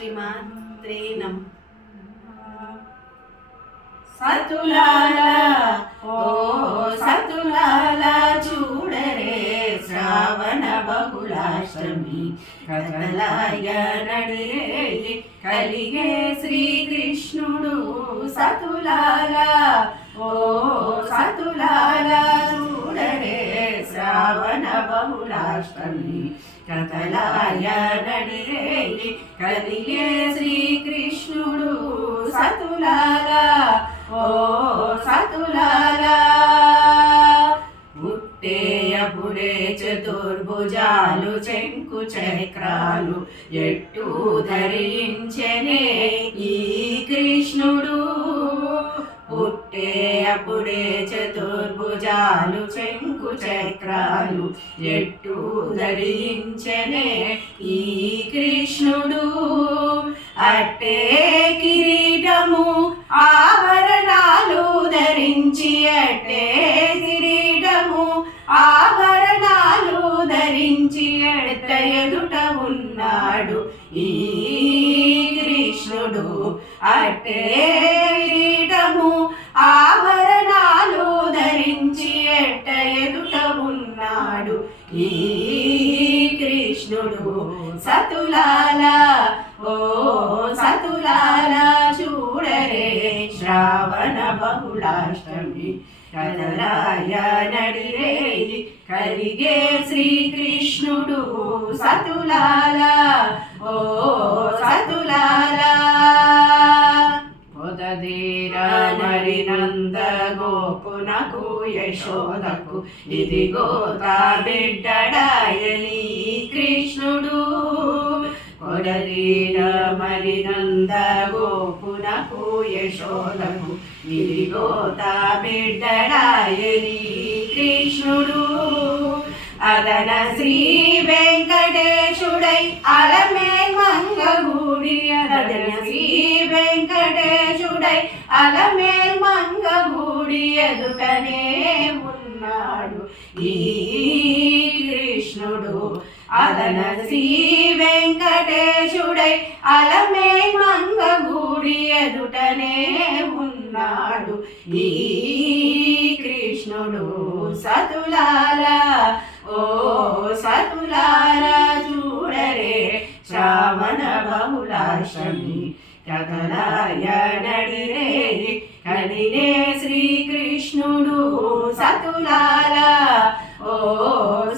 శ్రీమాత్రే నమః. సతులాల ఓ సతులాల చూడరే శ్రావణ బహుళాష్టమి కథలాయ నడిరే కలిగే శ్రీకృష్ణుడు. సతులాల ఓ సతులాల చూడరే శ్రావణ బహుళాష్టమి కథలాయ నడిరే కలిగే శ్రీకృష్ణుడు. సతులాల ఓ సతులాల పుట్టేయపుడే చతుర్భుజాలు చెంకు చక్రాలు ఎట్టు ధరించెనే ఈ కృష్ణుడు. పుట్టేయపుడే చతుర్భుజాలు చెంకు చక్రాలు ఎట్టు ధరించెనే ఈ కృష్ణుడు. అట్టే కిరీటము ఆభరణాలు ధరించి అట్టే కిరీటము ఆభరణాలు ధరించి ఎడత ఎదుట ఉన్నాడు ఈ కృష్ణుడు. అట్టే కిరీటము ఆభరణాలు ధరించి ఎట్ట ఎదుట ఉన్నాడు ఈ కృష్ణుడు. సతులాల ఓ సతులాల చూడరే శ్రావణ బహుళాష్టమి కథలాయ నడిరే కలిగే శ్రీకృష్ణుడు. సతులాల ఓ సతులాల పొదదీర మరి నంద గోపునకు యశోదకు ఇదిగో తా బిడ్డడాయని కృష్ణుడు. పొదదీర మరి నంద గోపునకు యశోదకు ఇదిగో తా బిడ్డడాయని కృష్ణుడు. అదన శ్రీ వెంకటేశుడై అలమే మంగగూడి అదన శ్రీ వెంకటేశుడై అలమేల్ మంగగూడి ఎదుటనే ఉన్నాడు ఈ కృష్ణుడు. అదన శ్రీ వెంకటేశుడై అలమేల్ మంగగూడి ఎదుటనే ఉన్నాడు ఈ కృష్ణుడు. సతులాల ఓ సతులాల చూడరే శ్రావణ బహుళాష్టమి కథలాయ నడిరే కలిగే శ్రీకృష్ణుడు. సతులాల ఓ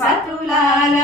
సతులాల